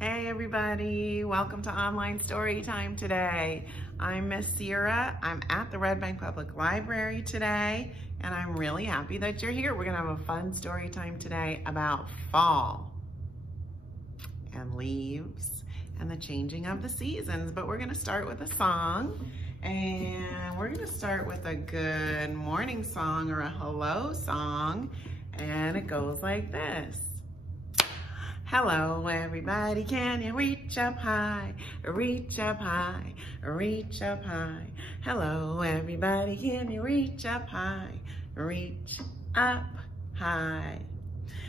Hey everybody, welcome to Online Story Time today. I'm Miss Sira. I'm at the Red Bank Public Library today, and I'm really happy that you're here. We're gonna have a fun story time today about fall and leaves and the changing of the seasons, but we're gonna start with a song, and we're gonna start with a good morning song or a hello song, and it goes like this. Hello, everybody, can you reach up high, reach up high, reach up high? Hello, everybody, can you reach up high, reach up high?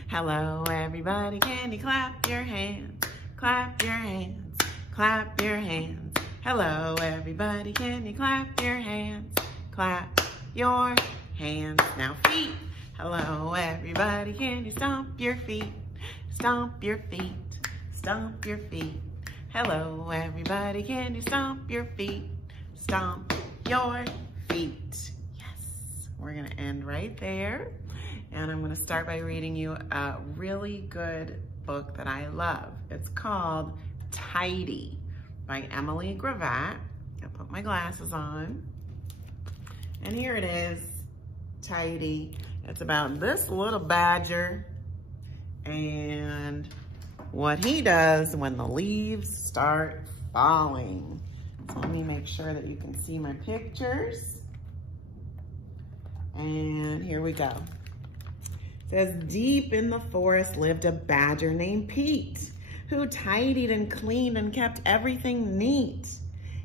Hello, everybody, can you clap your hands, clap your hands, clap your hands? Hello, everybody, can you clap your hands, clap your hands? Now feet. Hello, everybody, can you stomp your feet? Stomp your feet, stomp your feet. Hello, everybody, can you stomp your feet? Stomp your feet. Yes, we're gonna end right there. And I'm gonna start by reading you a really good book that I love. It's called Tidy by Emily Gravett. I'll put my glasses on. And here it is, Tidy. It's about this little badger and what he does when the leaves start falling. So let me make sure that you can see my pictures. And here we go. It says, deep in the forest lived a badger named Pete, who tidied and cleaned and kept everything neat.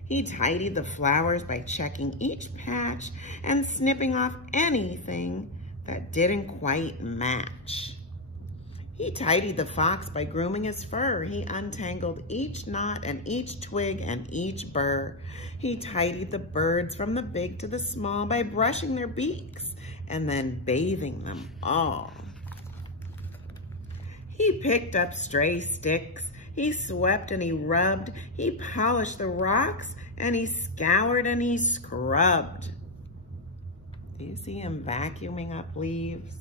He tidied the flowers by checking each patch and snipping off anything that didn't quite match. He tidied the fox by grooming his fur. He untangled each knot and each twig and each burr. He tidied the birds from the big to the small by brushing their beaks and then bathing them all. He picked up stray sticks. He swept and he rubbed. He polished the rocks and he scoured and he scrubbed. Do you see him vacuuming up leaves?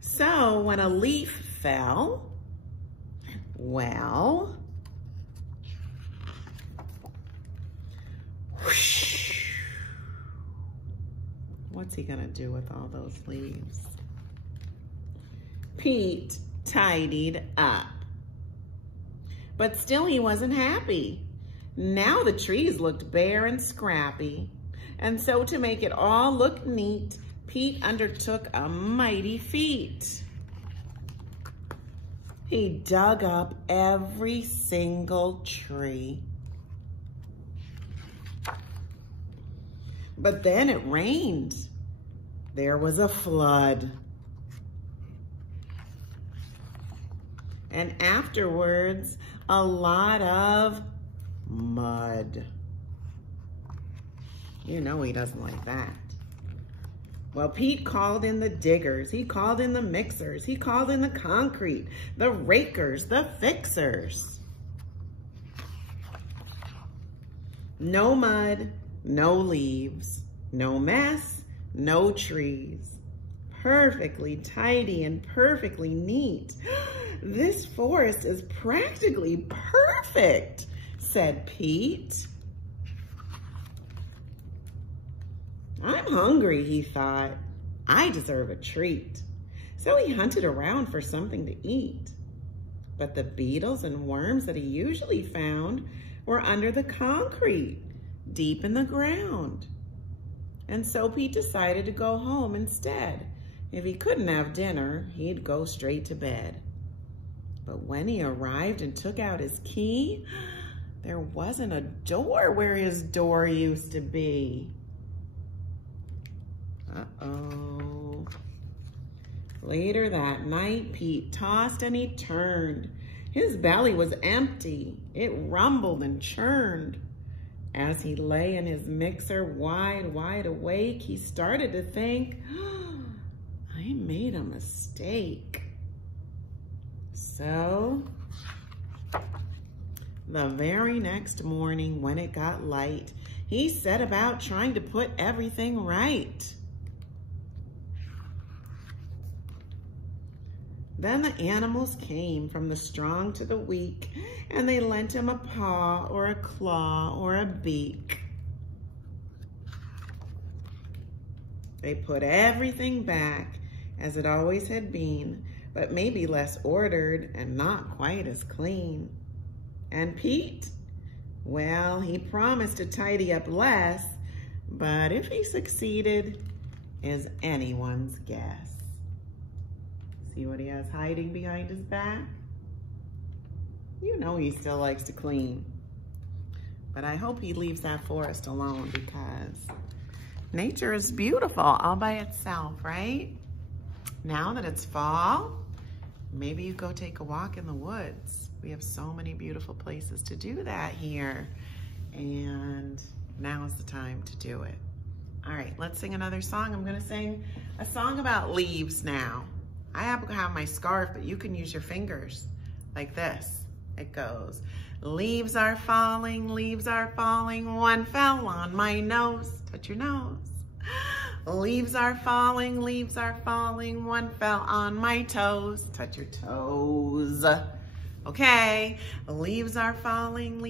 So when a leaf fell, well, whoosh, what's he gonna do with all those leaves? Pete tidied up. But still he wasn't happy. Now the trees looked bare and scrappy. And so to make it all look neat, Pete undertook a mighty feat. He dug up every single tree. But then it rained. There was a flood. And afterwards, a lot of mud. You know he doesn't like that. Well, Pete called in the diggers, he called in the mixers, he called in the concrete, the rakers, the fixers. No mud, no leaves, no mess, no trees. Perfectly tidy and perfectly neat. This forest is practically perfect, said Pete. I'm hungry, he thought. I deserve a treat. So he hunted around for something to eat. But the beetles and worms that he usually found were under the concrete, deep in the ground. And so Pete decided to go home instead. If he couldn't have dinner, he'd go straight to bed. But when he arrived and took out his key, there wasn't a door where his door used to be. Uh-oh. Later that night, Pete tossed and he turned. His belly was empty. It rumbled and churned. As he lay in his mixer, wide awake, he started to think, I made a mistake. So, the very next morning when it got light, he set about trying to put everything right. Then the animals came, from the strong to the weak, and they lent him a paw or a claw or a beak. They put everything back as it always had been, but maybe less ordered and not quite as clean. And Pete, well, he promised to tidy up less, but if he succeeded is anyone's guess. See what he has hiding behind his back? You know he still likes to clean. But I hope he leaves that forest alone, because nature is beautiful all by itself, right? Now that it's fall, maybe you go take a walk in the woods. We have so many beautiful places to do that here. And now's the time to do it. All right, let's sing another song. I'm gonna sing a song about leaves now. I happen to have my scarf, but you can use your fingers like this. It goes, leaves are falling, one fell on my nose. Touch your nose. Leaves are falling, one fell on my toes. Touch your toes. Okay, leaves are falling,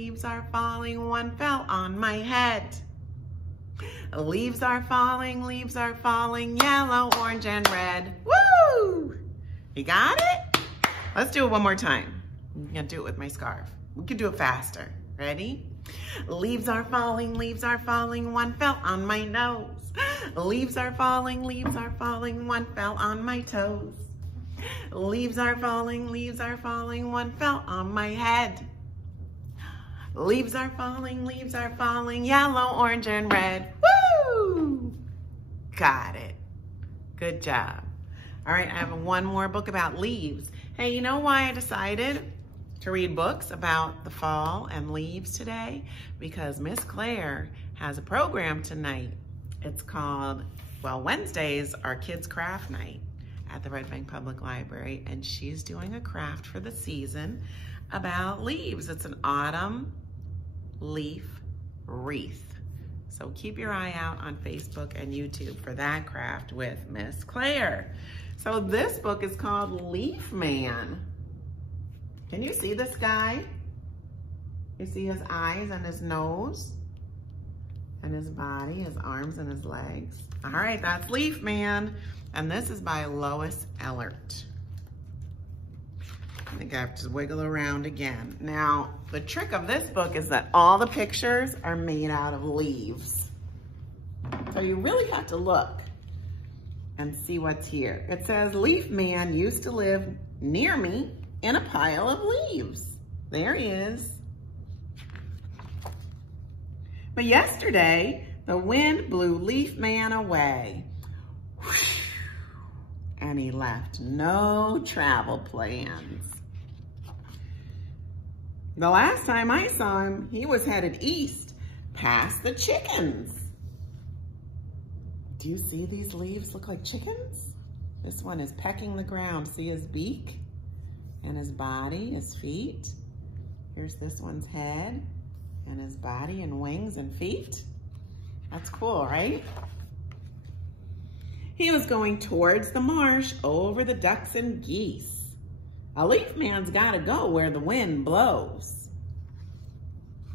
one fell on my head. Leaves are falling, yellow, orange, and red. Woo! You got it? Let's do it one more time. I'm gonna do it with my scarf. We can do it faster. Ready? Leaves are falling, one fell on my nose. Leaves are falling, one fell on my toes. Leaves are falling, one fell on my head. Leaves are falling, yellow, orange, and red. Woo! Got it. Good job. All right, I have one more book about leaves. Hey, you know why I decided to read books about the fall and leaves today? Because Miss Claire has a program tonight. It's called, well, Wednesdays are Kids Craft Night at the Red Bank Public Library, and she's doing a craft for the season about leaves. It's an autumn leaf wreath. So keep your eye out on Facebook and YouTube for that craft with Miss Claire. So this book is called Leaf Man. Can you see this guy? You see his eyes and his nose and his body, his arms and his legs. All right, that's Leaf Man. And this is by Lois Ehlert. I think I have to wiggle around again. Now, the trick of this book is that all the pictures are made out of leaves. So you really have to look and see what's here. It says, Leaf Man used to live near me in a pile of leaves. There he is. But yesterday, the wind blew Leaf Man away. And he left no travel plans. The last time I saw him, he was headed east, past the chickens. Do you see these leaves look like chickens? This one is pecking the ground. See his beak and his body, his feet? Here's this one's head and his body and wings and feet. That's cool, right? He was going towards the marsh over the ducks and geese. A leaf man's gotta go where the wind blows.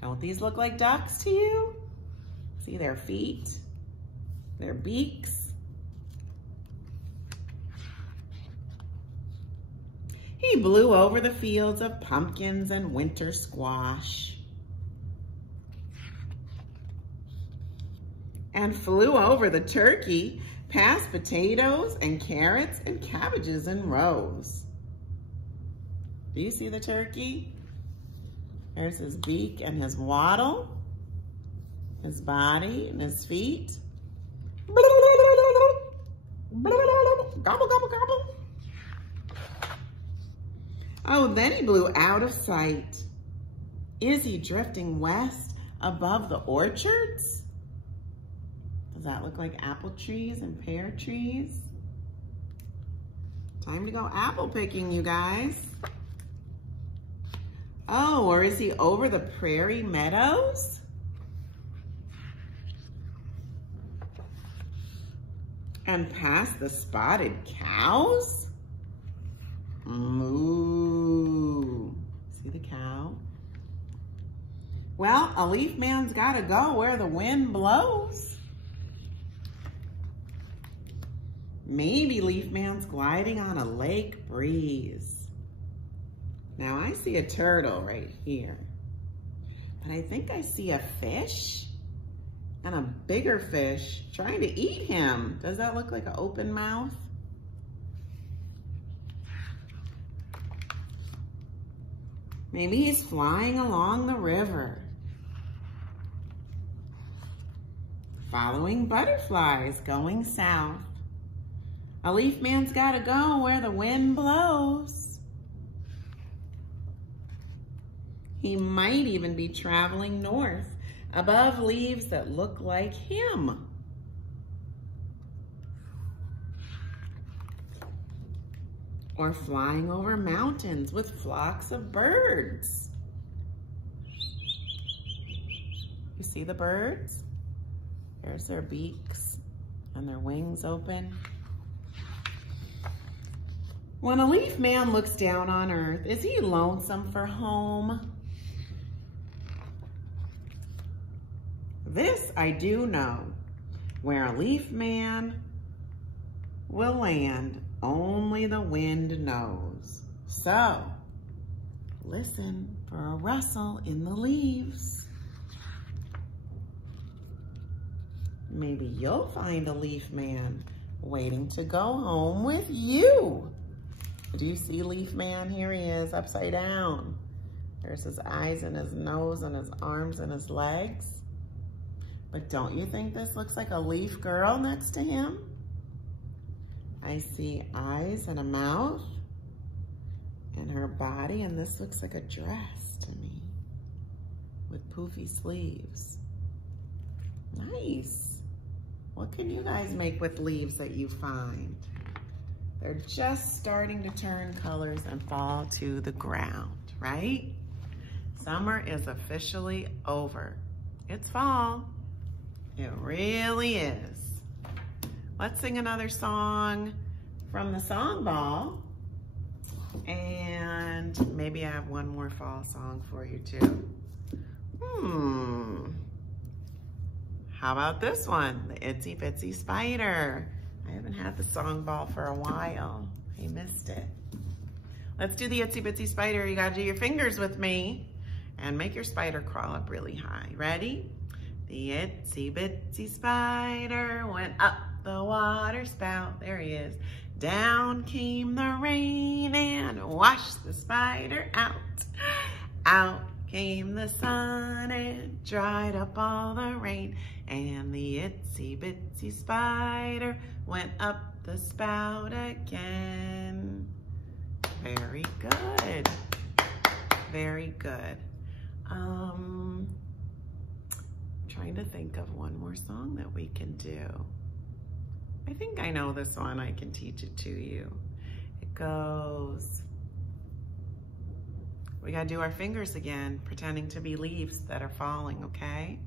Don't these look like ducks to you? See their feet, their beaks. He blew over the fields of pumpkins and winter squash. And flew over the turkey, past potatoes and carrots and cabbages in rows. Do you see the turkey? There's his beak and his waddle, his body and his feet. Gobble, gobble, gobble. Oh, then he blew out of sight. Is he drifting west above the orchards? Does that look like apple trees and pear trees? Time to go apple picking, you guys. Oh, or is he over the prairie meadows? And past the spotted cows? Moo. See the cow? Well, a leaf man's gotta go where the wind blows. Maybe leaf man's gliding on a lake breeze. Now I see a turtle right here, but I think I see a fish and a bigger fish trying to eat him. Does that look like an open mouth? Maybe he's flying along the river, following butterflies going south. A leaf man's gotta go where the wind blows. He might even be traveling north, above leaves that look like him. Or flying over mountains with flocks of birds. You see the birds? There's their beaks and their wings open. When a leaf man looks down on earth, is he lonesome for home? This I do know, where a leaf man will land, only the wind knows. So, listen for a rustle in the leaves. Maybe you'll find a leaf man waiting to go home with you. Do you see leaf man? Here he is, upside down. There's his eyes and his nose and his arms and his legs. But don't you think this looks like a leaf girl next to him? I see eyes and a mouth and her body, and this looks like a dress to me with poofy sleeves. Nice. What can you guys make with leaves that you find? They're just starting to turn colors and fall to the ground, right? Summer is officially over. It's fall. It really is. Let's sing another song from the song ball. And maybe I have one more fall song for you too. How about this one? The Itsy Bitsy Spider. I haven't had the song ball for a while. I missed it. Let's do the Itsy Bitsy Spider. You gotta do your fingers with me and make your spider crawl up really high. Ready? The itsy bitsy spider went up the water spout. There he is. Down came the rain and washed the spider out. Out came the sun and dried up all the rain. And the itsy bitsy spider went up the spout again. Very good. Very good. Trying to think of one more song that we can do. I think I know this one. I can teach it to you. It goes, we gotta do our fingers again, pretending to be leaves that are falling, okay?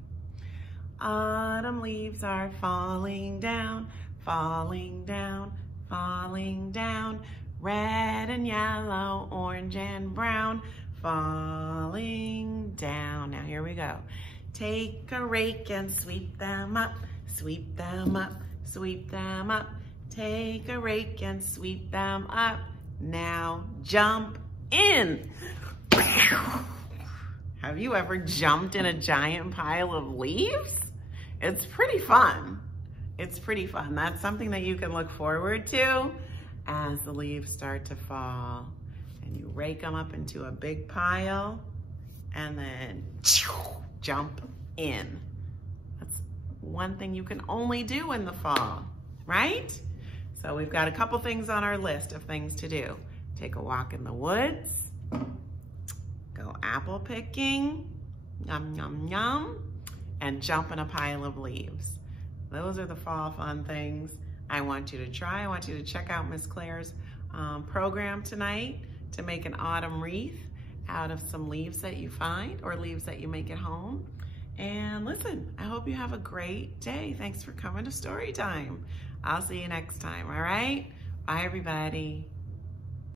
Autumn leaves are falling down, falling down, falling down. Red and yellow, orange and brown, falling down. Now here we go. Take a rake and sweep them up, sweep them up, sweep them up. Take a rake and sweep them up. Now jump in. Have you ever jumped in a giant pile of leaves? It's pretty fun. It's pretty fun. That's something that you can look forward to as the leaves start to fall. And you rake them up into a big pile and then jump in. That's one thing you can only do in the fall, right? So we've got a couple things on our list of things to do. Take a walk in the woods, go apple picking, yum, yum, yum, and jump in a pile of leaves. Those are the fall fun things I want you to try. I want you to check out Miss Claire's program tonight to make an autumn wreath out of some leaves that you find or leaves that you make at home. And listen, I hope you have a great day. Thanks for coming to Story Time. I'll see you next time, all right? Bye, everybody.